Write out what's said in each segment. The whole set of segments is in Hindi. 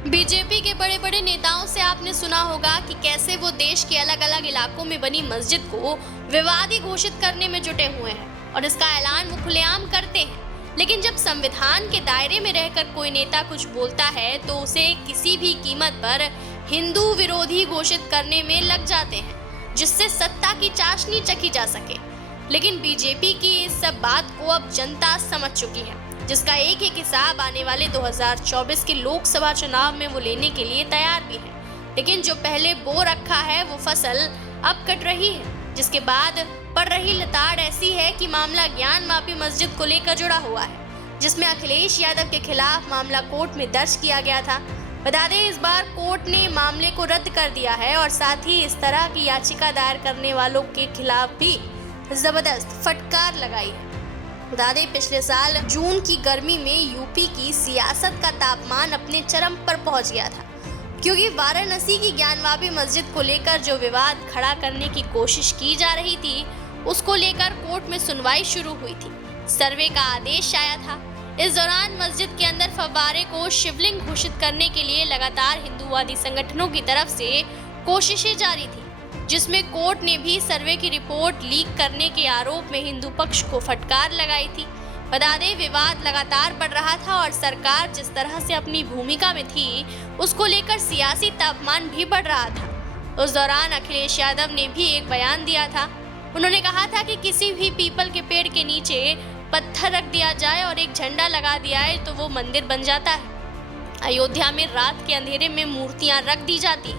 बीजेपी के बड़े बड़े नेताओं से आपने सुना होगा कि कैसे वो देश के अलग अलग इलाकों में बनी मस्जिद को विवादी घोषित करने में जुटे हुए हैं और इसका ऐलान वो खुलेआम करते हैं। लेकिन जब संविधान के दायरे में रहकर कोई नेता कुछ बोलता है तो उसे किसी भी कीमत पर हिंदू विरोधी घोषित करने में लग जाते हैं, जिससे सत्ता की चाशनी चखी जा सके। लेकिन बीजेपी की इस सब बात को अब जनता समझ चुकी है, जिसका एक एक हिसाब आने वाले 2024 के लोकसभा चुनाव में वो लेने के लिए तैयार भी है। लेकिन जो पहले बो रखा है वो फसल अब कट रही है, जिसके बाद पड़ रही लताड़ ऐसी है कि मामला ज्ञान वापी मस्जिद को लेकर जुड़ा हुआ है, जिसमें अखिलेश यादव के खिलाफ मामला कोर्ट में दर्ज किया गया था। बता दें, इस बार कोर्ट ने मामले को रद्द कर दिया है और साथ ही इस तरह की याचिका दायर करने वालों के खिलाफ भी जबरदस्त फटकार लगाई है। बता दें, पिछले साल जून की गर्मी में यूपी की सियासत का तापमान अपने चरम पर पहुंच गया था, क्योंकि वाराणसी की ज्ञानवापी मस्जिद को लेकर जो विवाद खड़ा करने की कोशिश की जा रही थी, उसको लेकर कोर्ट में सुनवाई शुरू हुई थी। सर्वे का आदेश आया था। इस दौरान मस्जिद के अंदर फव्वारे को शिवलिंग घोषित करने के लिए लगातार हिंदूवादी संगठनों की तरफ से कोशिशें जारी थी, जिसमें कोर्ट ने भी सर्वे की रिपोर्ट लीक करने के आरोप में हिंदू पक्ष को फटकार लगाई थी। बता दें, विवाद लगातार बढ़ रहा था और सरकार जिस तरह से अपनी भूमिका में थी, उसको लेकर सियासी तापमान भी बढ़ रहा था। उस दौरान अखिलेश यादव ने भी एक बयान दिया था। उन्होंने कहा था कि किसी भी पीपल के पेड़ के नीचे पत्थर रख दिया जाए और एक झंडा लगा दिया है तो वो मंदिर बन जाता है। अयोध्या में रात के अंधेरे में मूर्तियां रख दी जाती।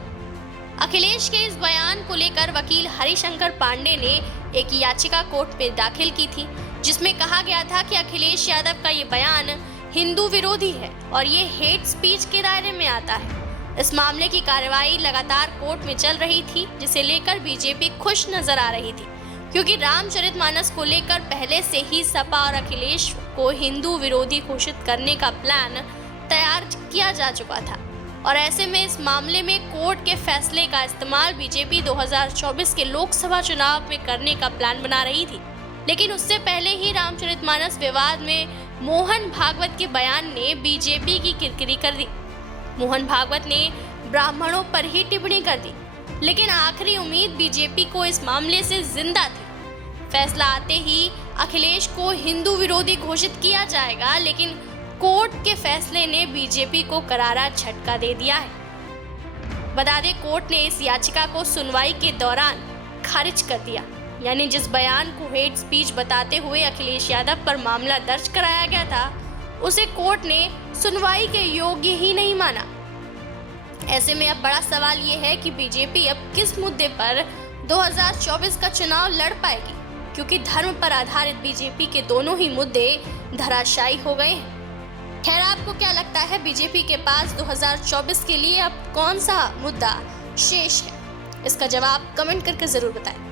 अखिलेश के इस बयान को लेकर वकील हरिशंकर पांडे ने एक याचिका कोर्ट में दाखिल की थी, जिसमें कहा गया था कि अखिलेश यादव का ये बयान हिंदू विरोधी है और ये हेट स्पीच के दायरे में आता है। इस मामले की कार्रवाई लगातार कोर्ट में चल रही थी, जिसे लेकर बीजेपी खुश नजर आ रही थी, क्योंकि रामचरितमानस को लेकर पहले से ही सपा और अखिलेश को हिंदू विरोधी घोषित करने का प्लान तैयार किया जा चुका था। और ऐसे में इस मामले में कोर्ट के फैसले का इस्तेमाल बीजेपी 2024 के लोकसभा चुनाव में करने का प्लान बना रही थी। लेकिन उससे पहले ही रामचरितमानस विवाद में मोहन भागवत के बयान ने बीजेपी की किरकिरी कर दी। मोहन भागवत ने ब्राह्मणों पर ही टिप्पणी कर दी, लेकिन आखिरी उम्मीद बीजेपी को इस मामले से जिंदा थी। फैसला आते ही अखिलेश को हिंदू विरोधी घोषित किया जाएगा, लेकिन कोर्ट के फैसले ने बीजेपी को करारा झटका दे दिया है। बता दें, कोर्ट ने इस याचिका को सुनवाई के दौरान खारिज कर दिया, यानी जिस बयान को हेट स्पीच बताते हुए अखिलेश यादव पर मामला दर्ज कराया गया था, उसे कोर्ट ने सुनवाई के योग्य ही नहीं माना। ऐसे में अब बड़ा सवाल ये है कि बीजेपी अब किस मुद्दे पर 2024 का चुनाव लड़ पाएगी, क्योंकि धर्म पर आधारित बीजेपी के दोनों ही मुद्दे धराशायी हो गए हैं। खैर, आपको क्या लगता है, बीजेपी के पास 2024 के लिए अब कौन सा मुद्दा शेष है? इसका जवाब कमेंट करके जरूर बताएं।